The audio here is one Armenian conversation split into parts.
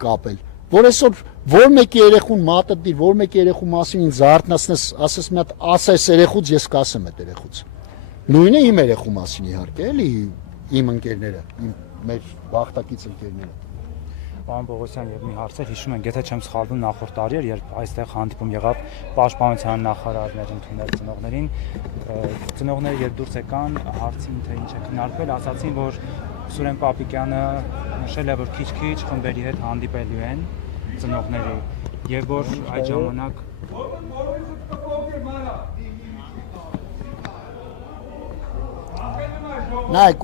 կապել, որ այսօր որ մեկի երեխուն մատը դիր, որ մեկի երեխու մասին ինձ զարթնացնես, ասես մի հատ ասես երեխուց, ես կասեմ այդ երեխուց։ Նույնը իմ երեխու մասին իհարկե, էլի իմ ընկերները, մեր բախտակից ընկերները։ Պարոն Պողոսյան, եւ մի հարց էր, հիշում եք, եթե չեմ սխալվում, նախորդ տարի էր, երբ այստեղ հանդիպում եղավ պաշտպանության նախարարներ ընդունել ծնողներին, ծնողները երբ դուրս եկան, հարցին թե ինչ է քննարկվել, ասացին, որ Սուրեն Պապիկյանը նշել է, որ քիչ-քիչ խմբերի հետ հանդիպելու են ծնողների, եւ որ այդ ժամանակ նայեք,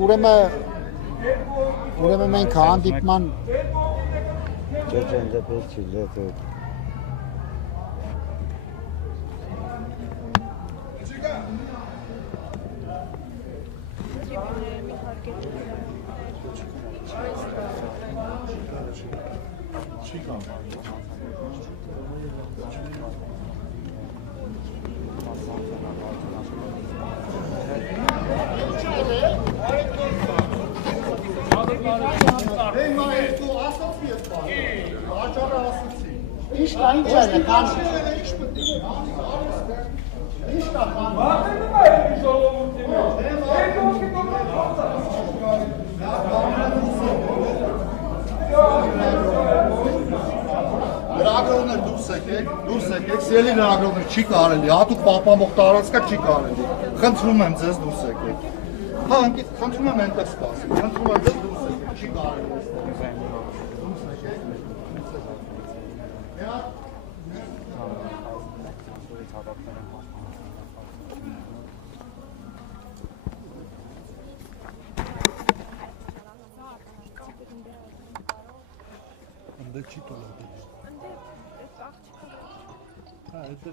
ուրեմն մենք հանդիպման Լրագրողներ դուրս եկեք, սիրելի լրագրողներ, չի կարելի, հատուկ պահպանող տարածքա չի կարելի։ Խնդրում եմ ձեզ դուրս եկեք։ Հա, խնդրում եմ այնտեղ սպասեք, խնդրում եմ ձեզ դուրս եկեք, չի կարելի այստեղ։ Ընդ չի տոլատել։ Հա, это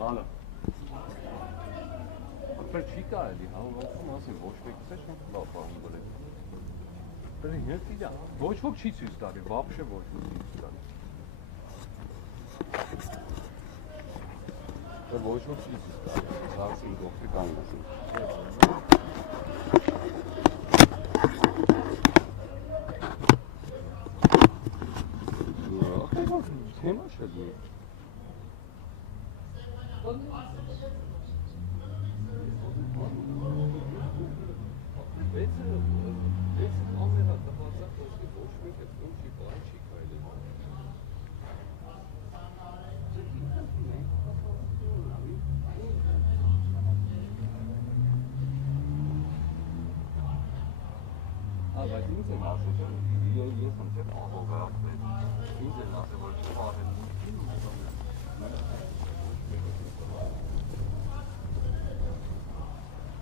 Ալո։ Ապա չի կարելի, հա, ոնց ասի, ոչ մեկը չէ լավ բան գոլե։ Բրի հետ իրա, ոչ ոք չի ցույց տալի, вообще ոչ ոք չի տալի։ Ոչ ոք չի ցույց տալի, զարսին գողի կանգնեցին։ Թեմա շեդի։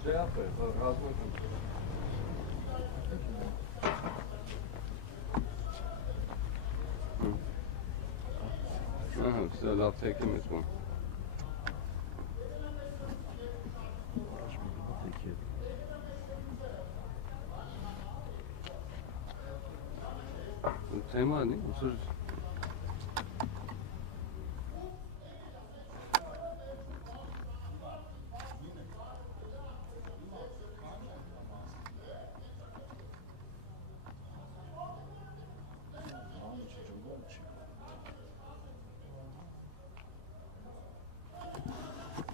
Ջեաֆը, ռազմական։ Ահա, սա լավ թեքեմ ես բան։ Թեման է, ուսր